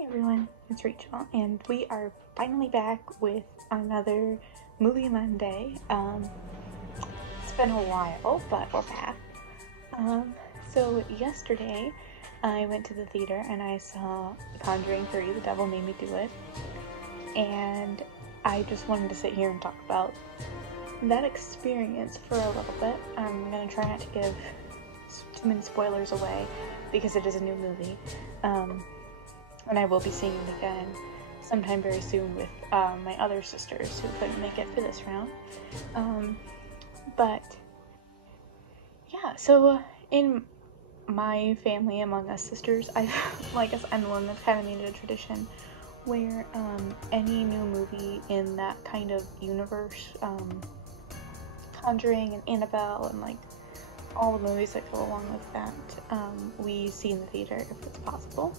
Hi everyone, it's Rachel, and we are finally back with another Movie Monday. It's been a while, but we're back. So yesterday I went to the theater and I saw Conjuring 3, The Devil Made Me Do It, and I just wanted to sit here and talk about that experience for a little bit. I'm gonna try not to give too many spoilers away because it is a new movie. And I will be seeing it again sometime very soon with my other sisters who couldn't make it for this round. But yeah, so in my family, among us sisters, I guess I'm the one that's kind of made it a tradition where any new movie in that kind of universe, Conjuring and Annabelle and like all the movies that go along with that, we see in the theater if it's possible.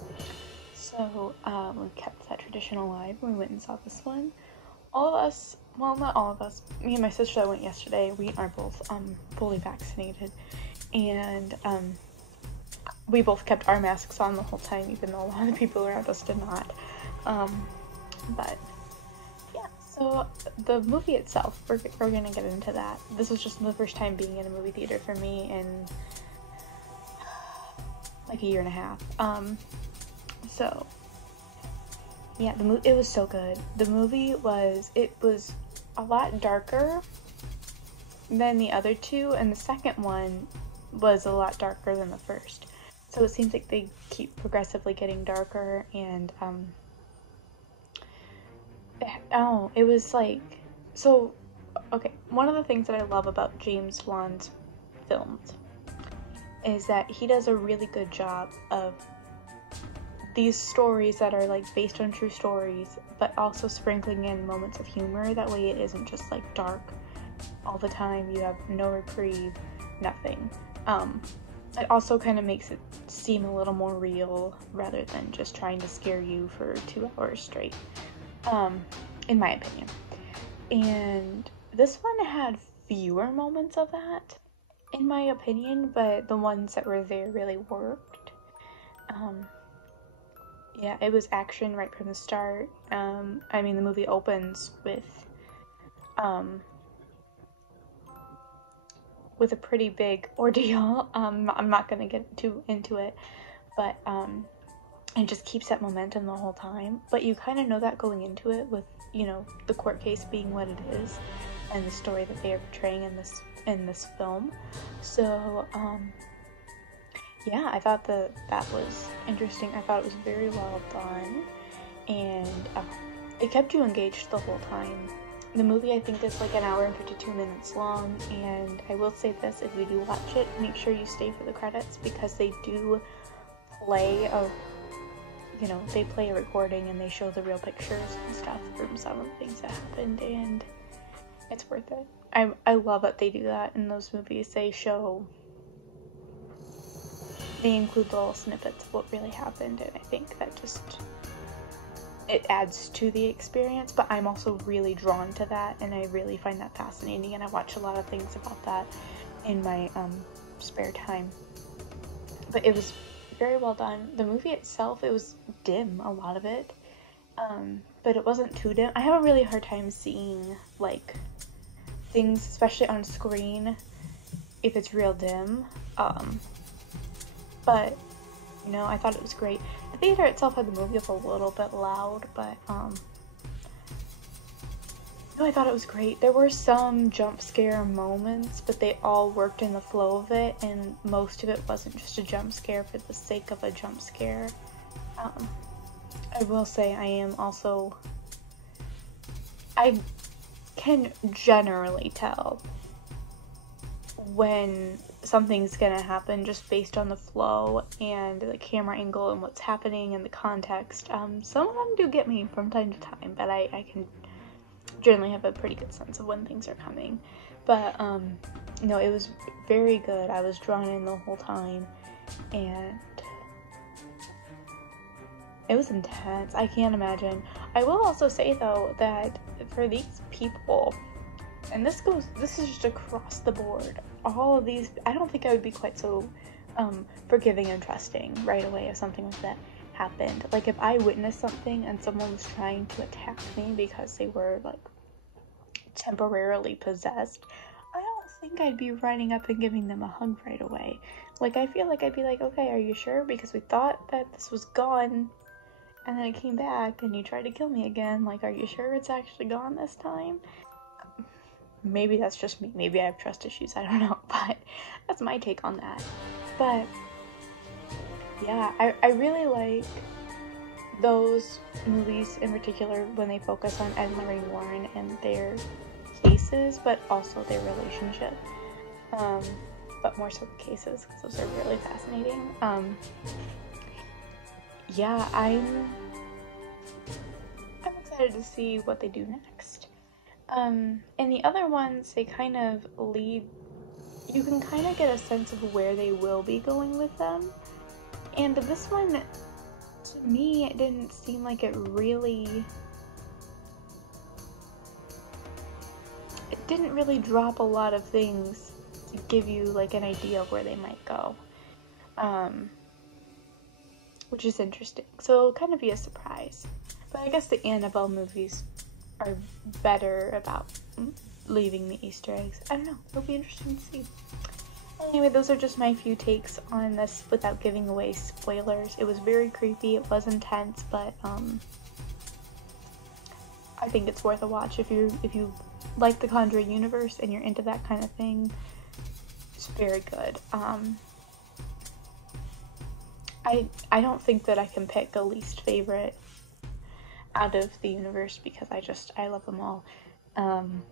So we kept that tradition alive. We went and saw this one. All of us, well, not all of us, me and my sister that went yesterday, we are both fully vaccinated, and we both kept our masks on the whole time, even though a lot of the people around us did not. But yeah, so the movie itself, we're gonna get into that. This was just the first time being in a movie theater for me in like a year and a half. So yeah, it was so good. The movie was a lot darker than the other two, and the second one was a lot darker than the first. So it seems like they keep progressively getting darker, and it was like, so okay, one of the things that I love about James Wan's films is that he does a really good job of these stories that are like based on true stories, but also sprinkling in moments of humor. That way it isn't just like dark all the time. You have no reprieve, nothing. It also kind of makes it seem a little more real rather than just trying to scare you for 2 hours straight, in my opinion. And this one had fewer moments of that, in my opinion, but the ones that were there really worked. Yeah, it was action right from the start. I mean, the movie opens with a pretty big ordeal. I'm not gonna get too into it, but it just keeps that momentum the whole time. But you kind of know that going into it with, you know, the court case being what it is and the story that they are portraying in this film. So yeah, I thought that was interesting. I thought it was very well done, and it kept you engaged the whole time. The movie, I think, is like an hour and 52 minutes long, and I will say this, if you do watch it, make sure you stay for the credits, because they do play they play a recording and they show the real pictures and stuff from some of the things that happened, and it's worth it. I love that they do that in those movies. They include little snippets of what really happened, and I think that it adds to the experience. But I'm also really drawn to that, and I really find that fascinating, and I watch a lot of things about that in my spare time. But it was very well done. The movie itself, it was dim, a lot of it, but it wasn't too dim. I have a really hard time seeing like things, especially on screen, if it's real dim. But, you know, I thought it was great. The theater itself had the movie up a little bit loud, but, no, I thought it was great. There were some jump scare moments, but they all worked in the flow of it, and most of it wasn't just a jump scare for the sake of a jump scare. I will say I can generally tell when something's gonna happen just based on the flow and the camera angle and what's happening and the context. Some of them do get me from time to time, but I can generally have a pretty good sense of when things are coming. But no, it was very good. I was drawn in the whole time, and it was intense. I can't imagine. I will also say though that for these people, and this is just across the board, all of these, I don't think I would be quite so forgiving and trusting right away if something like that happened. Like, if I witnessed something and someone was trying to attack me because they were, like, temporarily possessed, I don't think I'd be running up and giving them a hug right away. Like, I feel like I'd be like, okay, are you sure? Because we thought that this was gone, and then it came back, and you tried to kill me again. Like, are you sure it's actually gone this time? Maybe that's just me. Maybe I have trust issues. I don't know. But that's my take on that. But yeah, I really like those movies in particular when they focus on Ed and Lorraine Warren and their cases, but also their relationship. But more so the cases, because those are really fascinating. Yeah, I'm excited to see what they do next. And the other ones, they kind of lead, you can kind of get a sense of where they will be going with them. And this one, to me, it didn't seem like it didn't really drop a lot of things to give you like an idea of where they might go. Which is interesting. So it'll kind of be a surprise. But I guess the Annabelle movies are better about leaving the Easter eggs. I don't know. It'll be interesting to see. Anyway, those are just my few takes on this without giving away spoilers. It was very creepy. It was intense, but I think it's worth a watch if you like the Conjuring universe and you're into that kind of thing. It's very good. I don't think that I can pick a least favorite out of the universe because I love them all. I'm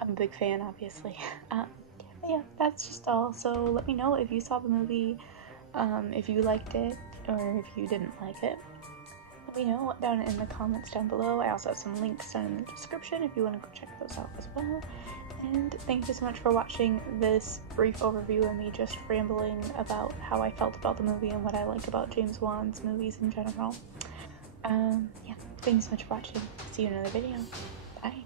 a big fan, obviously. Yeah, that's just all. So let me know if you saw the movie, if you liked it, or if you didn't like it. Let me know down in the comments down below. I also have some links down in the description if you want to go check those out as well. And thank you so much for watching this brief overview of me just rambling about how I felt about the movie and what I like about James Wan's movies in general. Yeah, thanks so much for watching. See you in another video. Bye.